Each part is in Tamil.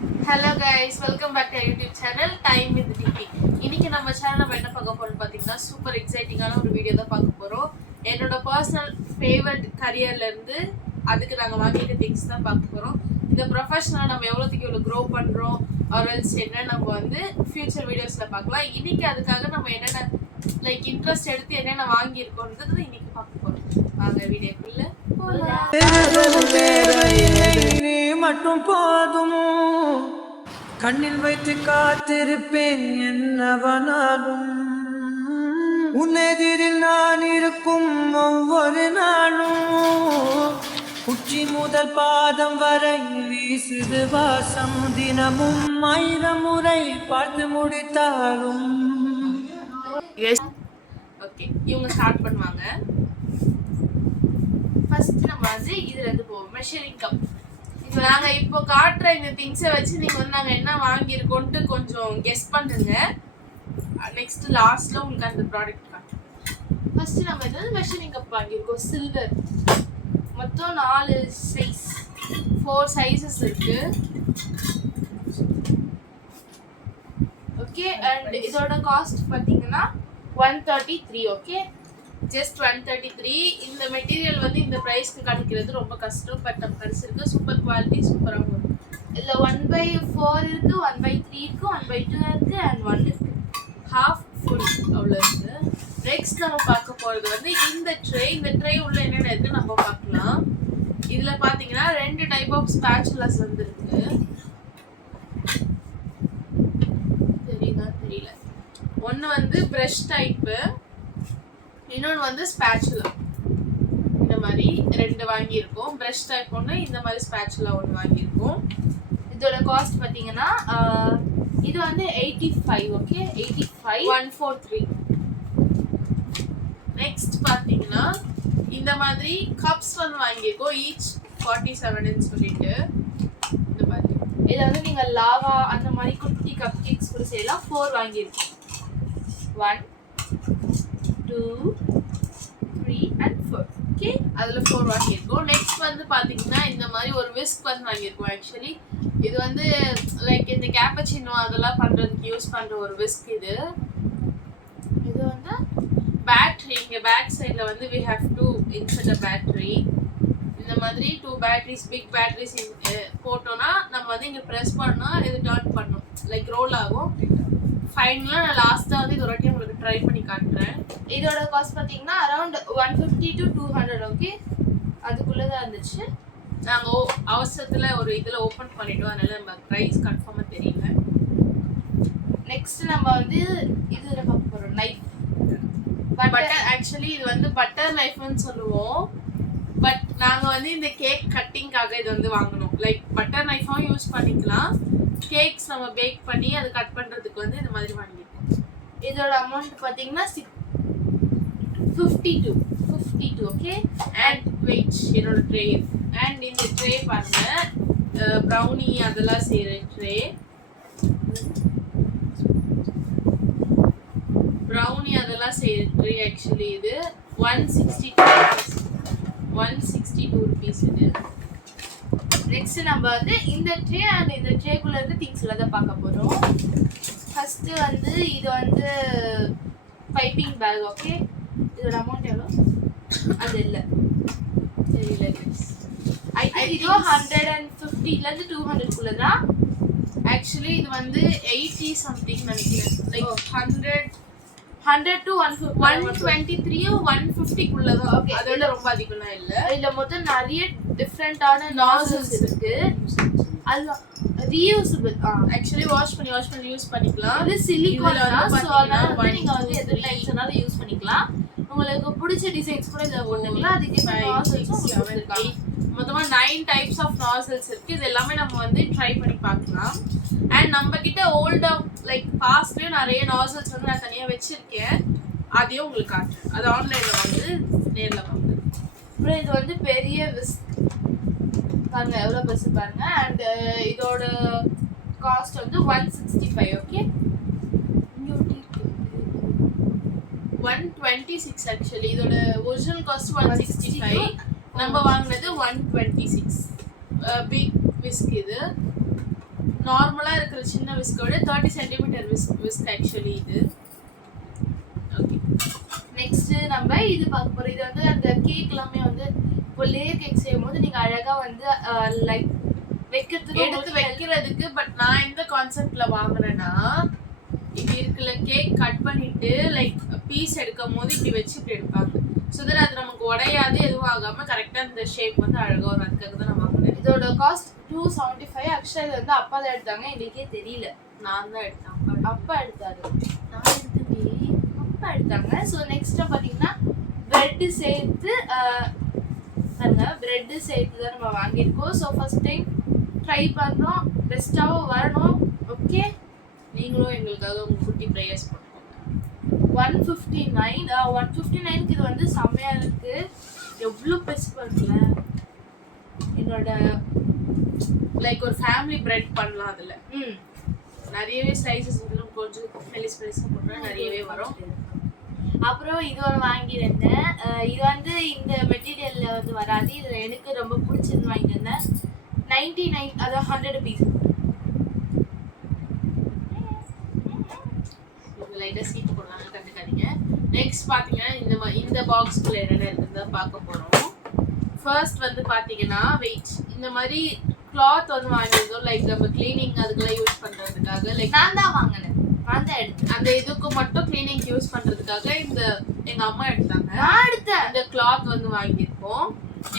Hello guys, welcome back to our YouTube channel Time with DP. இன்னைக்கு நம்ம சேனல்ல என்ன பார்க்க போறோம்னு பாத்தீங்கன்னா சூப்பர் எக்ஸைட்டிங்கான ஒரு வீடியோ தான் பார்க்க போறோம். என்னோட பர்சனல் ஃபேவரட் கரியர்ல இருந்து அதுக்கு நாங்க வாங்கிட்ட திங்ஸ் தான் பார்க்க போறோம். இந்த ப்ரொஃபஷனலா நம்ம எவ்வளவுக்கு எவ்வளவு grow பண்றோம் ஆர்எல்ஸ் என்ன நம்ம வந்து ஃபியூச்சர் வீடியோஸ்ல பார்க்கலாம். இன்னைக்கு அதுக்காக நம்ம என்னென்ன லைக் இன்ட்ரெஸ்ட் எடுத்து என்னென்ன வாங்கி இருக்கோம்ன்றது இன்னைக்கு பார்க்க போறோம். வாங்க வீடியோக்குள்ள போலாம். நீ மட்டும் போதும் கண்ணில் வைத்து காத்திருப்பேன் என்னவனாலும் உன்னெதிரில் நான் இருக்கும் ஒவ்வொரு நாளும் உச்சி முதல் பாதம் வரை வீசுது வாசம் தினமும் 1000 முறை பார்த்து முடித்தாலும். ஓகே, இவங்க ஸ்டார்ட் பண்ணுவாங்க. ஃபர்ஸ்ட் நம்ம வந்து இதுல இருந்து போவோம். Measuring cup. நாங்க இப்போ காட்டுற இந்த திங்ஸை வச்சு நீங்க வந்து நாங்க என்ன வாங்கியிருக்கோம்ட்டு கொஞ்சம் கெஸ் பண்ணுங்க. நெக்ஸ்ட் லாஸ்ட்ல உங்களுக்கு அந்த ப்ராடக்ட் காட்டுறோம். ஃபர்ஸ்ட் நம்ம இது வந்து மெஷரிங் கப் வாங்கியிருக்கோம். சில்வர். மொத்தம் 4 சைஸ் 4 சைஸஸ் இருக்கு. ஓகே, அண்ட் இதோட காஸ்ட் பாத்தீங்கன்னா 133. Okay, just 133. இந்த மெட்டீரியல் வந்து இந்த பிரைஸ்க்கு கிடைக்கிறது ரொம்ப கஷ்டம். பட் நம்ம கிடைச்சிருக்கு. சூப்பர் குவாலிட்டி, சூப்பராகவும் இருக்கும். இதுல 1/4 இருக்கு, 1/3 இருக்கு, 1/2 இருக்கு, அண்ட் 1 இருக்கு. ஹாஃப் ஃபுல் அவ்வளோ இருக்கு. நெக்ஸ்ட் நம்ம பார்க்க போறது வந்து இந்த ட்ரே. இந்த ட்ரே உள்ள என்னென்ன இருக்கு நம்ம பார்க்கலாம். இதுல பாத்தீங்கன்னா 2 டைப் ஆஃப் ஸ்பேச்சுலாஸ் வந்து இருக்கு. தெரியல. ஒன்னு வந்து பிரஷ் டைப்பு, இன்னொன்று வந்து ஸ்பேச்சுலா. இந்த மாதிரி 2 வாங்கியிருக்கோம். ப்ரஷ் டைப் ஒன்று, இந்த மாதிரி ஸ்பேச்சுலா ஒன்று வாங்கியிருக்கோம். இதோட காஸ்ட் பார்த்தீங்கன்னா இது வந்து 85. ஓகே, 85 143. நெக்ஸ்ட் பார்த்தீங்கன்னா இந்த மாதிரி கப்ஸ் வந்து வாங்கியிருக்கோம். ஈச் 47ன்னு சொல்லிட்டு இந்த மாதிரி. இதில் வந்து நீங்கள் லாவா அந்த மாதிரி குட்டி கப் கேக்ஸ் கூட செய்யலாம். 4 வாங்கியிருக்கோம். 1 2 3 and 4. ஓகே, அதில் 4 வாங்கியிருக்கோம். நெக்ஸ்ட் வந்து பார்த்தீங்கன்னா இந்த மாதிரி ஒரு விஸ்க் வந்து வாங்கியிருக்கோம். ஆக்சுவலி இது வந்து லைக் இந்த கேப்பச்சினோ அதெல்லாம் பண்ணுறதுக்கு யூஸ் பண்ணுற ஒரு விஸ்க். இது வந்து பேட்ரி. இங்கே பேக் சைடில் வந்து we have to insert a battery. இந்த மாதிரி 2 பேட்டரிஸ், பிக் பேட்டரிஸ் போட்டோம்னா நம்ம வந்து இங்கே ப்ரெஸ் பண்ணோம், இது டர்ன் பண்ணும், லைக் ரோல் ஆகும். ஃபைனலாக நான் லாஸ்ட்டாக வந்து இது ஒரு வாட்டி உங்களுக்கு ட்ரை பண்ணி காட்டுறேன். இதோட காஸ்ட் பார்த்தீங்கன்னா அரௌண்ட் 150 to 200. ஓகே, அதுக்குள்ளே தான் இருந்துச்சு. நாங்கள் அவசரத்தில் ஒரு இதில் ஓப்பன் பண்ணிட்டோம், அதனால நம்ம ப்ரைஸ் கன்ஃபார்மாக தெரியல. நெக்ஸ்ட் நம்ம வந்து இதில் பார்க்க போகிறோம். நைஃப். பட்டர். ஆக்சுவலி இது வந்து பட்டர் நைஃப்னு சொல்லுவோம். பட் நாங்கள் வந்து இந்த கேக் கட்டிங்காக இது வந்து வாங்கணும். லைக் பட்டர் நைஃபாகவும் யூஸ் பண்ணிக்கலாம். கேக்ஸ் நம்ம பேக் பண்ணி அதை கட் பண்ணுறதுக்கு வந்து இந்த மாதிரி வாங்கியிருக்கோம். இதோட அமௌண்ட் பார்த்தீங்கன்னா 52. ஓகே, அண்ட் வெயிட் என்னோட ட்ரே. அண்ட் இந்த ட்ரே பாருங்க, ப்ரௌனி அதெல்லாம் செய்கிற ட்ரே. ப்ரௌனி அதெல்லாம் செய்கிற ட்ரே. ஆக்சுவலி இது 162 rupees இது. நெக்ஸ்ட் நம்ம வந்து இந்த ட்ரே அண்ட் இந்த ட்ரேக்குள்ள இருந்து திங்ஸ் எல்லாம் தான் பார்க்க போறோம். ஃபர்ஸ்ட் வந்து இது வந்து பைப்பிங் பேக். ஓகே, இதோட அமௌண்ட் எவ்வளோ அது இல்லை தெரியல. ஐ திங்க் இது 150 to 200 தான். ஆக்சுவலி இது வந்து 80 சம்திங் நினைக்கிறேன். லைக் 100 to 123 150 தான். ஓகே, அதோட ரொம்ப அதிகம்லாம் இல்ல. இதுல மொத்தம் நிறைய டிஃபரெண்டான நாசல்ஸ் இருக்கு. அது ரீயூசபிள். ஆக்சுவலி வாஷ் பண்ணி யூஸ் பண்ணிக்கலாம். இது சிலிகான் தான். சோ அதனால நீங்க வந்து எந்த டைப்ஸ்னால யூஸ் பண்ணிக்கலாம். உங்களுக்கு பிடிச்ச டிசைன்ஸ் கூட இத போட்டுக்கலாம். அதுக்கு நாசல்ஸ் கொடுத்திருக்காங்க. மொத்தமா 9 டைப்ஸ் ஆஃப் நாசல்ஸ் இருக்கு. இது எல்லாமே நம்ம வந்து ட்ரை பண்ணி பார்க்கலாம். அண்ட் நம்ம கிட்ட ஓல்டா லைக் பாஸ்ட்லயும் நிறைய நாசல்ஸ் வந்து நான் தனியா வச்சிருக்கேன். அதையும் உங்களுக்கு காட்டுறேன். அது ஆன்லைன்ல வந்து நேர்ல வாங்க. அப்புறம் இது வந்து பெரிய விஸ்க் பாருங்க, எவ்வளவு பெருசு பாருங்க. அண்ட் இதோட காஸ்ட் வந்து 165. ஓகே, 126. ஆக்சுவலி இதோட ஒரிஜினல் காஸ்ட் 165. நம்ம வாங்கினது 126. Big whisk. இது நார்மலா இருக்கிற சின்ன விஸ்கோட 30 சென்டிமீட்டர் விஸ்க் ஆக்சுவலி இது. ஓகே, நெக்ஸ்ட் நம்ம இது பார்க்க போறோம். இது வந்து அந்த கேக் எல்லாமே வந்து இப்போ லேயர் கேக் செய்யும்போது நீங்க அழகா வந்து லைக் வைக்கிறதுக்கு எடுத்து வைக்கிறதுக்கு. பட் நான் எந்த கான்செப்ட்ல வாங்குறேன்னா, இப்படி இருக்குல்ல கேக் கட் பண்ணிட்டு லைக் பீஸ் எடுக்கும் போது இப்படி வச்சு இப்படி எடுப்பாங்க. ஸோ தட் அது நமக்கு உடையாது, எதுவும் ஆகாம கரெக்டா இந்த ஷேப் வந்து அழகா வரும். அதுக்காக தான் நான் வாங்கினேன். இதோட காஸ்ட் 275. ஆக்சுவலா இது வந்து அப்பா தான் எடுத்தாங்க, எங்களுக்கே தெரியல. நான் தான் எடுத்தேன், அப்பா எடுத்தாரு. நான் எடுத்தேன், அப்பா எடுத்தாங்க. ஸோ நெக்ஸ்ட் பாத்தீங்கன்னா பிரெட் சேர்த்து பிரெட் சேர்த்து தான் நம்ம வாங்கியிருக்கோம். ஸோ ஃபர்ஸ்ட் டைம் ட்ரை பண்றோம், பெஸ்ட்டாகவும் வரணும். ஓகே, நீங்களும் எங்களுக்காக உங்க குட்டி ப்ரேயர்ஸ் பண்ணுங்க. 159க்கு இது வந்து செம்மையா இருக்கு. எவ்வளோ பெருசு பாருங்க. என்னோட லைக் ஒரு ஃபேமிலி பிரெட் பண்ணலாம் அதுல. நிறையவே ஸ்லைசஸ் வந்து கொஞ்சம் மெலிசா போட்டா நிறையவே வரும். அப்புறம் இது ஒரு வாங்கியிருந்தேன். இது வந்து இந்த மெட்டீரியல்ல வந்து வராது. இது எனக்கு ரொம்ப பிடிச்சிருந்து வாங்கியிருந்தேன். 99, அதாவது 100 rupees. லைட்டா சீட்டு போடுறாங்க, கண்டுக்காதீங்க. நெக்ஸ்ட் பாத்தீங்கன்னா இந்த பாக்ஸ்குள்ள என்னென்ன இருக்குன்னு பார்க்க போறோம். ஃபர்ஸ்ட் வந்து பாத்தீங்கன்னா வெயிட். இந்த மாதிரி கிளாத் வந்து வாங்கியிருந்தோம், லைக் நம்ம கிளீனிங் அதுக்கெல்லாம் யூஸ் பண்றதுக்காக. லைக் நான் தான் வாங்கினேன், நான் தான் எடுத்தேன். அந்த இதுக்கு மட்டும் கிளீனிங் யூஸ் பண்றதுக்காக இந்த எங்க அம்மா எடுத்தாங்க. நான் எடுத்தேன். அந்த கிளாத் வந்து வாங்கியிருக்கோம்,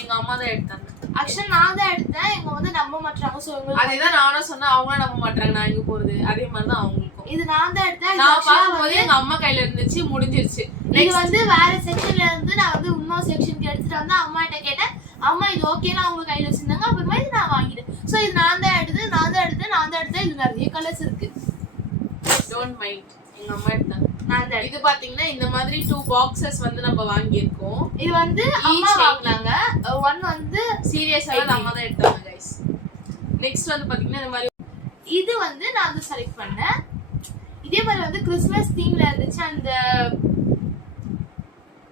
எங்க அம்மா தான் எடுத்தாங்க. ஆக்சுவலா நான் தான் எடுத்தேன். இவங்க வந்து நம்ப மாட்டாங்க. சோ அதேதான் நானும் சொன்னேன், அவங்களும் நம்ப மாட்டாங்க நான் இங்க போறது. அதே மாதிரி தான் அவங்களுக்கும். இது நான் தான் எடுத்தேன். நான் பார்க்கும்போது எங்க அம்மா கையில இருந்துச்சு, முடிஞ்சிருச்சு. இது வந்து வேற செக்ஷன்ல இருந்து நான் வந்து இன்னொரு செக்ஷனுக்கு எடுத்துட்டு வந்து அம்மா கிட்ட கேட்டேன். அம்மா இது ஓகேனா அவங்க கையில வச்சிருந்தாங்க. அப்புறமா இது நான் வாங்கிட்டேன். சோ இது நான் தான் எடுத்தேன். இது நிறைய கலர்ஸ் இருக்கு. டோன்ட் மைண்ட், எங்க அம்மா எடுத்தாங்க. நான் இது பாத்தீங்கன்னா இந்த மாதிரி 2 பாக்ஸஸ் வந்து நம்ம வாங்கியிருக்கோம். இது வந்து அம்மா வாங்குனாங்க. ஒன் வந்து சீரியஸா அம்மா தான் எடுத்தாங்க गाइस. நெக்ஸ்ட் வந்து பாத்தீங்கன்னா இந்த மாதிரி இது வந்து நான் வந்து செலக்ட் பண்ணேன். இதே மாதிரி வந்து கிறிஸ்மஸ் தீம்ல இருந்துச்சு. அந்த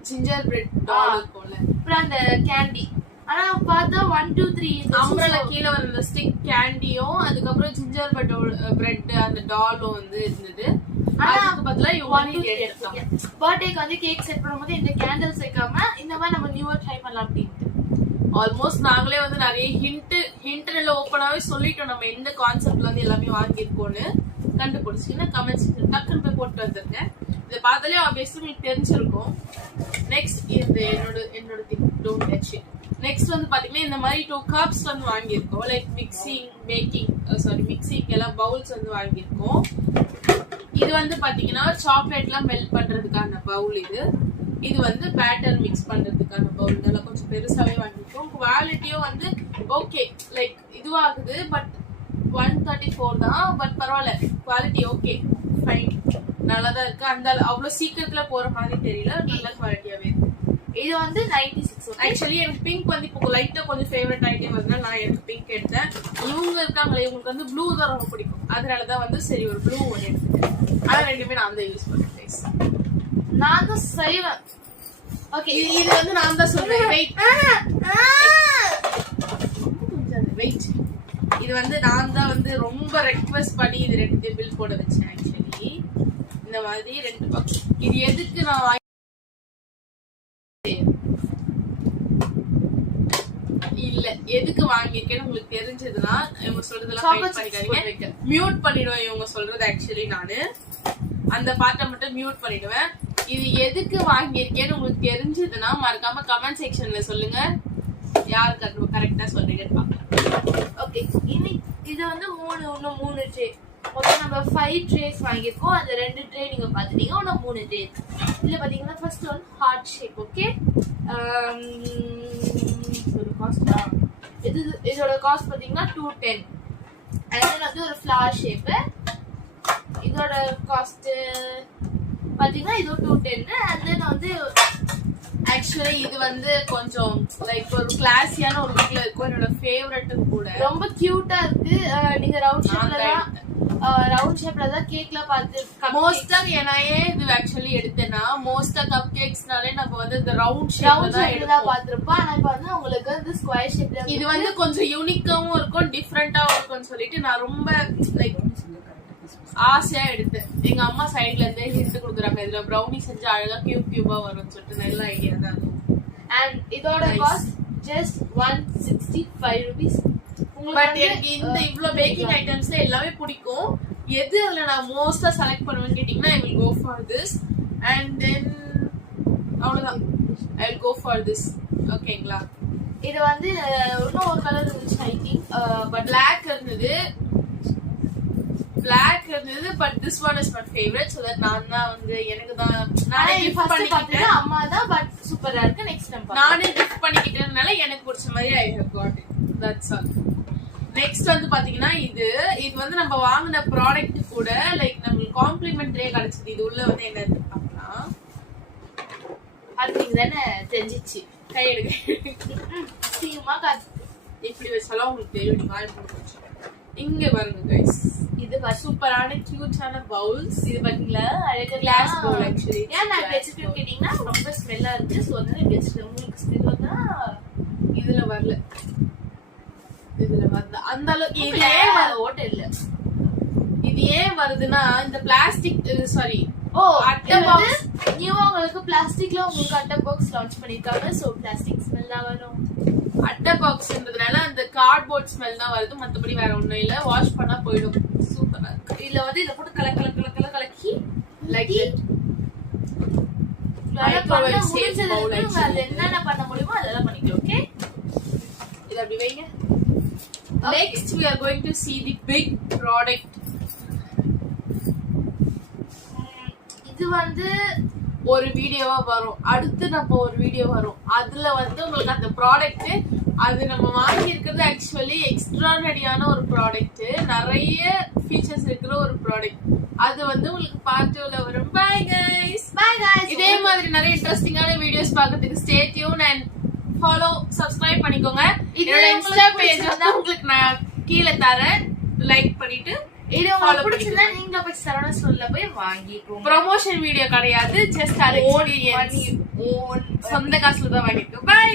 ஜிஞ்சர் பிரெட் டால் இருக்கும்ல, அப்புறம் அந்த கேண்டி. ஆனா பார்த்தா 1 2 3 அம்ப்ரெல்லா கீழ வர அந்த ஸ்டிக் கேண்டியும் அதுக்கப்புறம் ஜிஞ்சர் பிரெட் அந்த டாலும் வந்து இருந்தது. ஆனா அதுக்கு பதிலா இவங்க எடுத்தாங்க. பர்த்டேக்கு வந்து கேக் செட் பண்ணும்போது இந்த கேண்டில்ஸ் வைக்காம இந்த மாதிரி நம்ம நியூவா ட்ரை பண்ணலாம் அப்படின்ட்டு. ஆல்மோஸ்ட் நாங்களே வந்து நிறைய ஹிண்ட்ல ஓப்பனாவே சொல்லிட்டோம் நம்ம எந்த கான்செப்ட்ல வந்து எல்லாமே வாங்கியிருக்கோம்னு. கண்டுபிடிச்சிங்கன்னா கமெண்ட்ஸ் டக்குன்னு போய் போட்டு வந்திருக்கேன். இதை பார்த்தாலே ஆப்வியஸ்லி உங்களுக்கு தெரிஞ்சிருக்கும். நெக்ஸ்ட் இது என்னோட thing, don't touch it. Next வந்து பாத்தீங்கன்னா இந்த மாதிரி 2 கப்ஸ் வந்து வாங்கியிருக்கோம். லைக் மிக்சிங் எல்லாம் பவுல்ஸ் வந்து வாங்கியிருக்கோம். இது வந்து பாத்தீங்கன்னா சாக்லேட்லாம் மெல்ட் பண்றதுக்கான பவுல். இது வந்து பேட்டர் மிக்ஸ் பண்றதுக்கான பவுல். நல்லா கொஞ்சம் பெருசாவே வாங்கியிருக்கோம். குவாலிட்டியும் வந்து ஓகே, லைக் இதுவாகுது. பட் 134 தான். பட் பரவாயில்ல, குவாலிட்டி ஓகே, ஃபைன், நல்லாதான் இருக்கு. அந்த அவ்வளவு சீக்கிரத்துல போற மாதிரி தெரியல, நல்ல குவாலிட்டியாவே இருக்கு. இது வந்து 96. ஆக்சுவலி எனக்கு பிங்க் வந்து இப்போ லைட்டா கொஞ்சம் ஃபேவரட் ஆயிட்டே வருதுன்னா நான் எனக்கு பிங்க் எடுத்தேன். இவங்க இருக்காங்களே, இவங்களுக்கு வந்து ப்ளூ தான் ரொம்ப பிடிக்கும். அதனாலதான் வந்து சரி ஒரு ப்ளூ ஒன்று எடுத்துட்டேன். ஆனா ரெண்டுமே நான் தான் யூஸ் பண்றேன். நான் தான் செய்வேன். ஓகே, இது வந்து நான் தான் சொல்றேன். வெயிட், இது வந்து நான் தான் வந்து ரொம்ப ரெக்வெஸ்ட் பண்ணி இது 2 பில் போட வச்சேன். ஆக்சுவலி இந்த மாதிரி 2 பாக்ஸ். இது எதுக்கு நான் வாங்கி இல்ல எதுக்கு வாங்கியிருக்கேன்னு உங்களுக்கு தெரிஞ்சதுன்னா இவங்க சொல்றதெல்லாம் மியூட் பண்ணிடுவேன். இவங்க சொல்றது ஆக்சுவலி நானு அந்த பார்ட்டை மட்டும் மியூட் பண்ணிடுவேன். இது எதுக்கு வாங்கியிருக்கேன்னு உங்களுக்கு தெரிஞ்சதுன்னா மறக்காம கமெண்ட் செக்ஷன்ல சொல்லுங்க. யாருக்கு கரெக்டா சொல்றீங்கன்னு பாக்கலாம். ஓகே, இனி இது வந்து 3 ட்ரே. மொத்தம் நம்ம 5 ட்ரேஸ் வாங்கியிருக்கோம். அந்த 2 ட்ரே நீங்க பாத்துட்டீங்க, இன்னும் 3 ட்ரே. இதுல பாத்தீங்கன்னா first one heart shape. Okay, இதோட காஸ்ட் பாத்தீங்கன்னா 210. அண்ட் வந்து ஒரு ஃபிளவர் ஷேப். இதோட காஸ்ட் பாத்தீங்கன்னா இது 210. அண்ட் தென் வந்து ஆக்சுவலி இது வந்து கொஞ்சம் லைக் ஒரு கிளாஸியான ஒரு லுக்ல இருக்கும். என்னோட ஃபேவரட் கூட, ரொம்ப கியூட்டா இருக்கு. நீங்க ரவுண்ட் ஷேப்ல தான் ரவுண்ட் ஷேப்ல தான் கேக்ல பார்த்து மோஸ்டா நான் ஏன் இது ஆக்சுவலி எடுத்தேன்னா மோஸ்டா கப் கேக்ஸ்னாலே நம்ம வந்து இந்த ரவுண்ட் ஷேப்ல தான் எடுப்போம் பாத்திருப்போம். ஆனா இப்ப வந்து உங்களுக்கு வந்து ஸ்கொயர் ஷேப்ல இது வந்து கொஞ்சம் யூனிக்காவும் இருக்கும் டிஃப்ரெண்டாவும் இருக்கும்னு சொல்லிட்டு நான் ரொம்ப லைக் ஆசையா எடுத்தேன். எங்க அம்மா சைடுல இருந்தே ஹிண்ட் கொடுக்குறாங்க இதுல ப்ரௌனி செஞ்சு அழகா கியூப் கியூபா வரும்னு சொல்லிட்டு நல்ல ஐடியா தான் அது. அண்ட் இதோட காஸ்ட் ஜஸ்ட் 165 rupees. பட் எனக்கு இந்த இவ்ளோ பேக்கிங் ஐட்டம்ஸ்ல எல்லாமே பிடிக்கும். எது அதுல நான் மோஸ்டா செலக்ட் பண்ணுவேன்னு கேட்டீங்கன்னா I will go for this and then அவ்வளவுதான் I will go for this. ஓகேங்களா? இது வந்து இன்னும் ஒரு கலர் இருந்துச்சு ஐ திங்க் பட் பிளாக் இருந்தது but this one is my favourite. So that நான் தான் வந்து எனக்கு தான் நானே கிஃப்ட் பண்ணிக்கிட்டேன். அம்மா தான் பட் சூப்பரா இருக்கு. நெக்ஸ்ட் டைம் நானே கிஃப்ட் பண்ணிக்கிட்டேனால எனக்கு பிடிச்ச மாதிரி I have got it. That's all. Next வந்து பாத்தீங்கன்னா இது வந்து நம்ம வாங்கின ப்ராடக்ட் கூட லைக் நமக்கு காம்ப்ளிமெண்டரியே கிடைச்சது. இது உள்ள வந்து என்ன இருக்கு பார்க்கலாம். பாத்தீங்க தானே தெரிஞ்சிச்சு. கை எடுக்க சீமா காத்து இப்படி வச்சாலும் உங்களுக்கு தெரியும். நீங்க ஆள் போட்டு இங்க பாருங்க கைஸ். இது சூப்பரான கியூட்டான பவுல்ஸ். இது பாத்தீங்களா அழகா கிளாஸ் பவுல் ஆக்சுவலி. ஏன் நான் வெஜிடபிள் கேட்டிங்கன்னா ரொம்ப ஸ்மெல்லா இருக்கு. சோ வந்து வெஜிடபிள் உங்களுக்கு ஸ்மெல் வந்தா இதுல வரல. அந்த அளவுக்கு இது ஓட்ட இல்ல. இது ஏன் வருதுன்னா இந்த பிளாஸ்டிக் சாரி அட்டை பாக்ஸ் நியூவா உங்களுக்கு பிளாஸ்டிக்ல உங்களுக்கு அட்டை பாக்ஸ் லான்ச் பண்ணிருக்காங்க. சோ பிளாஸ்டிக் ஸ்மெல் தான் வரும். அட்டை பாக்ஸ்ன்றதுனால அந்த கார்ட்போர்ட் ஸ்மெல் தான் வருது. மத்தபடி வேற ஒண்ணும் இல்ல. வாஷ் பண்ணா போயிடும். சூப்பரா இருக்கு. இதுல வந்து இத போட்டு கலக்கி லைக் என்னென்ன பண்ண முடியுமோ அதெல்லாம் பண்ணிக்கலாம். ஓகே, இது அப்படி வைங்க. Next we are going to see the big product. இது வந்து ஒரு வீடியோவா வரும். அடுத்து நம்ம ஒரு வீடியோ வரும். அதுல வந்து உங்களுக்கு அந்த ப்ராடக்ட் அது நம்ம வாங்கி இருக்கிறது ஆக்சுவலி எக்ஸ்ட்ரானரியான ஒரு ப்ராடக்ட். நிறைய ஃபீச்சர்ஸ் இருக்கிற ஒரு ப்ராடக்ட். அது வந்து உங்களுக்கு பார்ட் 2ல வரும். By guys. இதே மாதிரி நிறைய இன்ட்ரஸ்டிங்கான வீடியோஸ் பார்க்கிறதுக்கு stay tune and follow subscribe பண்ணிக்கோங்க. என்னோட இன்ஸ்டா பேஜ் வந்து உங்களுக்கு நான் கீழ தரேன். லைக் பண்ணிட்டு இது உங்களுக்கு பிடிச்சிருந்தா நீங்க போய் சரவணா ஸ்டோர்ல போய் வாங்கிக்கோங்க. ப்ரமோஷன் வீடியோ கிடையாது. ஜஸ்ட் அது ஓன் சொந்த காசுல தான் வாங்கிருக்கோம். பை.